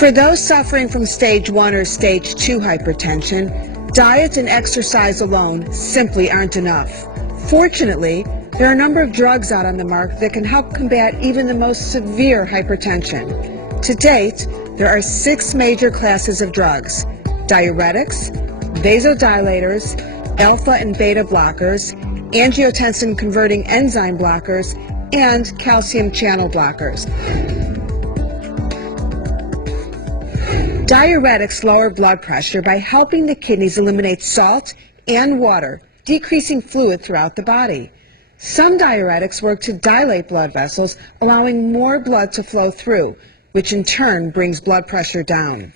For those suffering from stage 1 or stage 2 hypertension, diet and exercise alone simply aren't enough. Fortunately, there are a number of drugs out on the market that can help combat even the most severe hypertension. To date, there are 6 major classes of drugs: diuretics, vasodilators, alpha and beta blockers, angiotensin-converting enzyme blockers, and calcium channel blockers. Diuretics lower blood pressure by helping the kidneys eliminate salt and water, decreasing fluid throughout the body. Some diuretics work to dilate blood vessels, allowing more blood to flow through, which in turn brings blood pressure down.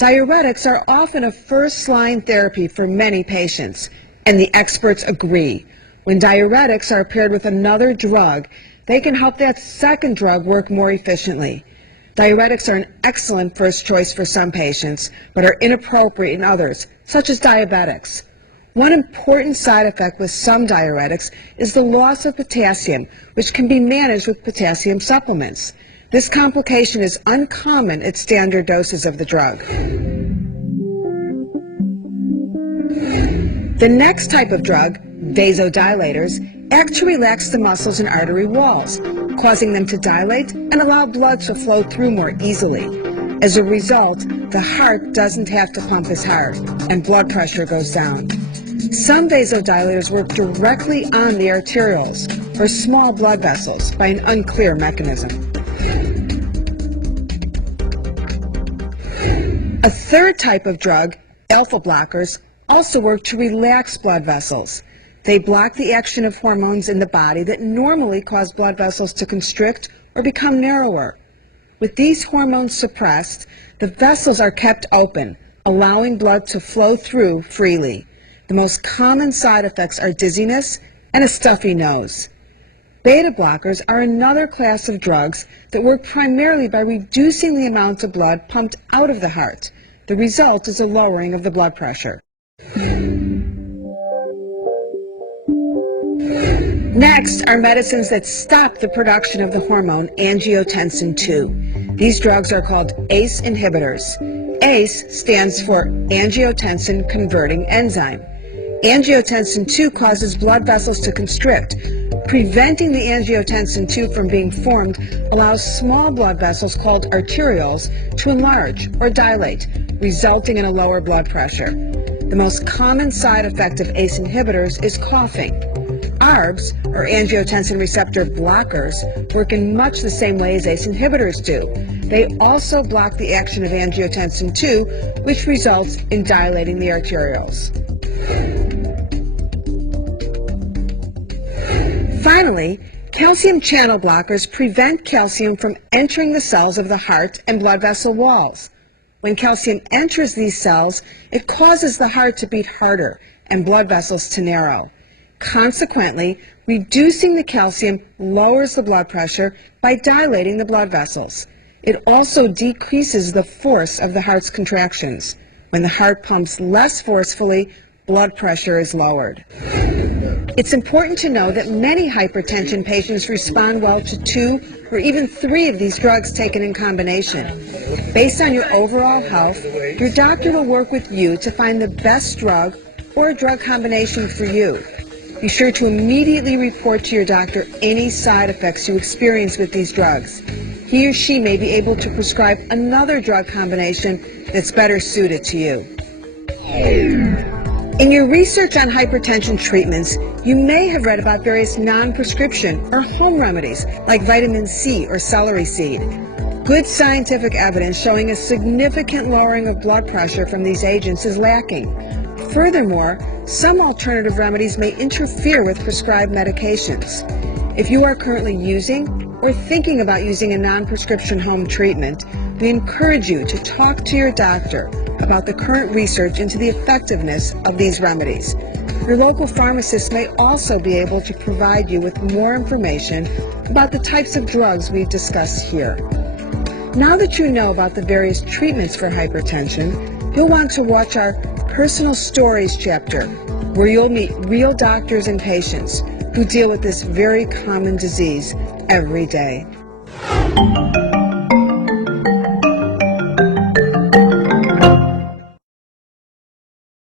Diuretics are often a first-line therapy for many patients, and the experts agree. When diuretics are paired with another drug, they can help that second drug work more efficiently. Diuretics are an excellent first choice for some patients, but are inappropriate in others, such as diabetics. One important side effect with some diuretics is the loss of potassium, which can be managed with potassium supplements. This complication is uncommon at standard doses of the drug. The next type of drug, vasodilators, act to relax the muscles and artery walls, causing them to dilate and allow blood to flow through more easily. As a result, the heart doesn't have to pump as hard, and blood pressure goes down. Some vasodilators work directly on the arterioles, or small blood vessels, by an unclear mechanism. A third type of drug, alpha blockers, also work to relax blood vessels. They block the action of hormones in the body that normally cause blood vessels to constrict or become narrower. With these hormones suppressed, the vessels are kept open, allowing blood to flow through freely. The most common side effects are dizziness and a stuffy nose. Beta blockers are another class of drugs that work primarily by reducing the amount of blood pumped out of the heart. The result is a lowering of the blood pressure. Next are medicines that stop the production of the hormone angiotensin II. These drugs are called ACE inhibitors. ACE stands for angiotensin converting enzyme. Angiotensin II causes blood vessels to constrict. Preventing the angiotensin II from being formed allows small blood vessels called arterioles to enlarge or dilate, resulting in a lower blood pressure. The most common side effect of ACE inhibitors is coughing. ARBs, or angiotensin receptor blockers, work in much the same way as ACE inhibitors do. They also block the action of angiotensin II, which results in dilating the arterioles. Finally, calcium channel blockers prevent calcium from entering the cells of the heart and blood vessel walls. When calcium enters these cells, it causes the heart to beat harder and blood vessels to narrow. Consequently, reducing the calcium lowers the blood pressure by dilating the blood vessels. It also decreases the force of the heart's contractions. When the heart pumps less forcefully, blood pressure is lowered. It's important to know that many hypertension patients respond well to 2 or even 3 of these drugs taken in combination. Based on your overall health, your doctor will work with you to find the best drug or drug combination for you. Be sure to immediately report to your doctor any side effects you experience with these drugs. He or she may be able to prescribe another drug combination that's better suited to you. In your research on hypertension treatments, you may have read about various non-prescription or home remedies like vitamin C or celery seed. Good scientific evidence showing a significant lowering of blood pressure from these agents is lacking. Furthermore, some alternative remedies may interfere with prescribed medications. If you are currently using or thinking about using a non-prescription home treatment, we encourage you to talk to your doctor about the current research into the effectiveness of these remedies. Your local pharmacist may also be able to provide you with more information about the types of drugs we've discussed here. Now that you know about the various treatments for hypertension, you'll want to watch our Personal Stories chapter, where you'll meet real doctors and patients who deal with this very common disease every day.